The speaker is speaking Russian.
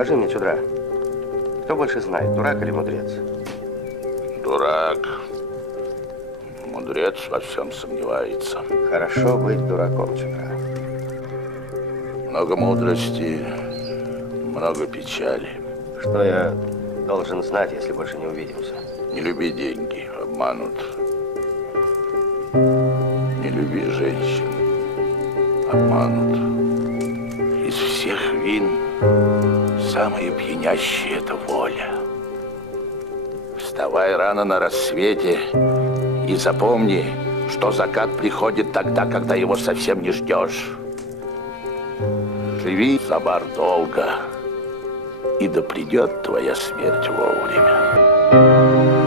Скажи мне, Чудра, кто больше знает, дурак или мудрец? Дурак. Мудрец во всем сомневается. Хорошо быть дураком, Чудра. Много мудрости, много печали. Что я должен знать, если больше не увидимся? Не люби деньги, обманут. Не люби женщин, обманут. Из всех вин самое пьянящее — это воля. Вставай рано на рассвете и запомни, что закат приходит тогда, когда его совсем не ждешь. Живи, Забар, долго, и да придет твоя смерть вовремя.